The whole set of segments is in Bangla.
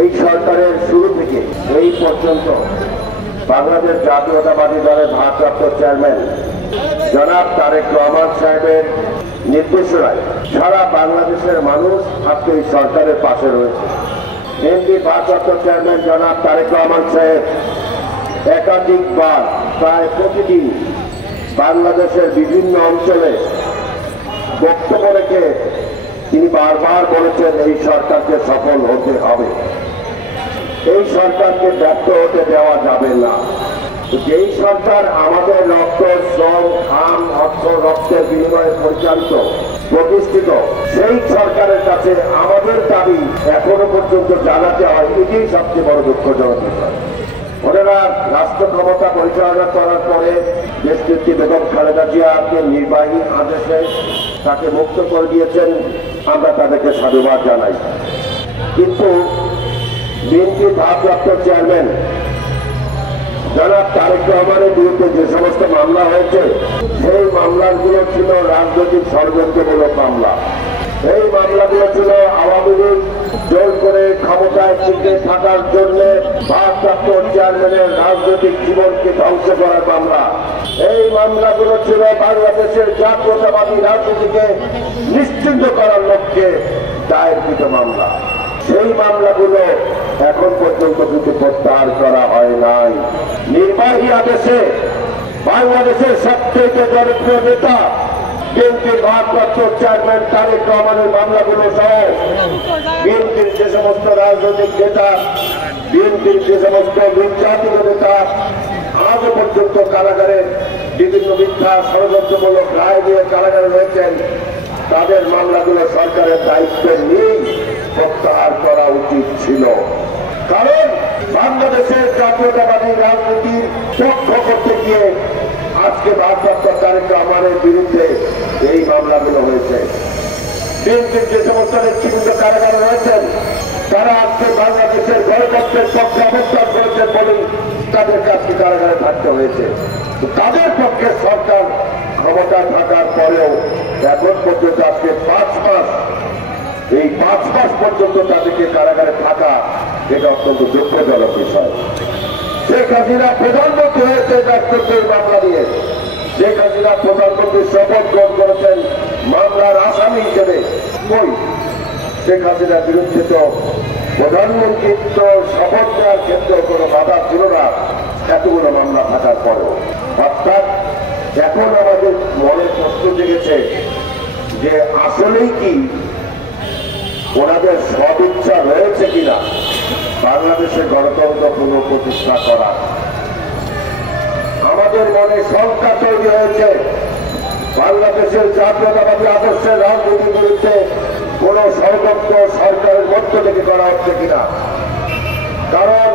এই সরকারের শুরু থেকে এই পর্যন্ত বাংলাদেশ জাতীয়তাবাদী দলের ভারপ্রাপ্ত চেয়ারম্যান জনাব তারেক রহমান সাহেবের নির্দেশনায় সারা বাংলাদেশের মানুষ আজকে এই সরকারের পাশে রয়েছে। বিএনপি ভারপ্রাপ্ত চেয়ারম্যান জনাব তারেক রহমান সাহেব একাধিকবার প্রায় প্রতিদিন বাংলাদেশের বিভিন্ন অঞ্চলে বক্তব্য রেখে তিনি বারবার বলেছেন এই সরকারকে সফল হতে হবে, এই সরকারকে ব্যর্থ হতে দেওয়া যাবে না। যেই সরকার আমাদের রক্ত, শ্রম, ঘাম, অর্থ, রক্তের বিনিময়ে পরিচালিত, প্রতিষ্ঠিত, সেই সরকারের কাছে আমাদের দাবি এখনো পর্যন্ত জানাতে হয়, এটাই সবচেয়ে বড় দুঃখজনক বিষয়। ওনারা রাষ্ট্র ক্ষমতা পরিচালনা করার পরে দেশনেত্রী বেগম খালেদা জিয়াকে নির্বাহী আদেশে তাকে মুক্ত করে দিয়েছেন, আমরা তাদেরকে সাধুবাদ জানাই। কিন্তু বিএনপি ভারপ্রাপ্ত চেয়ারম্যান জনাব তারেক রহমানের বিরুদ্ধে যে সমস্ত মামলা হয়েছে, সেই মামলাগুলো ছিল রাজনৈতিক ষড়যন্ত্রমূলক মামলা। এই মামলাগুলো ছিল আওয়ামী লীগ জোর করে ক্ষমতায় টিকে থাকার জন্য ভারপ্রাপ্ত চেয়ারম্যানের রাজনৈতিক জীবনকে ধ্বংস করার মামলা। এই মামলাগুলো ছিল বাংলাদেশের জাতীয়তাবাদী রাজনীতিকে নিশ্চিহ্ন করার লক্ষ্যে দায়েরকৃত মামলা। সেই মামলাগুলো এখন পর্যন্ত কিন্তু প্রত্যাহার করা হয় নাই। নির্বাহী আদেশে বাংলাদেশের সবচেয়ে জনপ্রিয় নেতা বিএনপির ভারপ্রাপ্ত চেয়ারম্যান তারেক রহমানের মামলাগুলো সহ বিএনপির যে সমস্ত রাজনৈতিক নেতা, বিএনপির যে সমস্ত নির্যাতিত নেতা আজও পর্যন্ত কারাগারে বিভিন্ন মিথ্যা ষড়যন্ত্রমূলক রায় দিয়ে কারাগারে রয়েছেন, তাদের মামলাগুলো সরকারের দায়িত্ব নিয়েই প্রত্যাহার করা উচিত ছিল। কারণ বাংলাদেশের জাতীয়তাবাদী রাজনীতির পক্ষ করতে গিয়ে আজকে ভারপ্রাপ্ত তারেক রহমানের বিরুদ্ধে এই মামলাগুলো হয়েছে। বিএনপির যে সমস্ত নেতৃবৃন্দ কারাগারে রয়েছেন, তারা আজকে বাংলাদেশের গণতন্ত্রের পক্ষে অবস্থান করেছেন বলেই তাদের কাছে কারাগারে থাকতে হয়েছে। তাদের পক্ষে সরকার ক্ষমতায় থাকার পরেও এখন পর্যন্ত আজকে 5 মাস, এই 5 মাস পর্যন্ত তাদেরকে কারাগারে থাকা, এটা অত্যন্ত দুঃখজনক বিষয়। শেখ হাসিনা প্রধানমন্ত্রী হয়েছে রাষ্ট্রদ্রোহের মামলা নিয়ে। শেখ হাসিনা প্রধানমন্ত্রীর শপথ গ্রহণ করেছেন মামলার আসামি হিসেবে। কই, শেখ হাসিনার বিরুদ্ধে তো প্রধানমন্ত্রীত্ব শপথ নেওয়ার ক্ষেত্রে কোনো বাধা ছিল না, এতগুলো মামলা থাকার পরেও। অর্থাৎ এখন আমাদের মনে প্রশ্ন জেগেছে যে আসলেই কি ওনাদের সদিচ্ছা রয়েছে কিনা বাংলাদেশে গণতন্ত্র পুনঃপ্রতিষ্ঠা করা। আমাদের মনে শঙ্কা তৈরি হয়েছে বাংলাদেশের জাতীয়তাবাদী আদর্শের রাজনীতির বিরুদ্ধে কোন ষড়যন্ত্র সরকারের মধ্য থেকে করা হচ্ছে কিনা। কারণ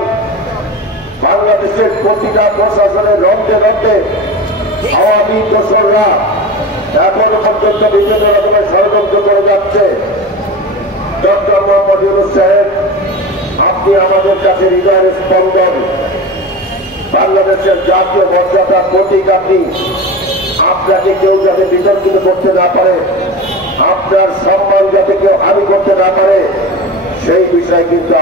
বাংলাদেশের প্রতিটা প্রশাসনের রন্ধে রন্ধে আওয়ামী দোসররা এখনো পর্যন্ত বিভিন্ন রকমের ষড়যন্ত্র করে যাচ্ছে। ডক্টর মোহাম্মদ ইউনূস সাহেব, আপনি আমাদের কাছে হৃদয়ের স্পন্দন, বাংলাদেশের জাতীয় মর্যাদার প্রতীক আপনি। আপনাকে কেউ যাতে বিতর্কিত করতে না পারে, আপনার সম্মান যাতে কেউ হানি করতে না পারে, সেই বিষয়ে কিন্তু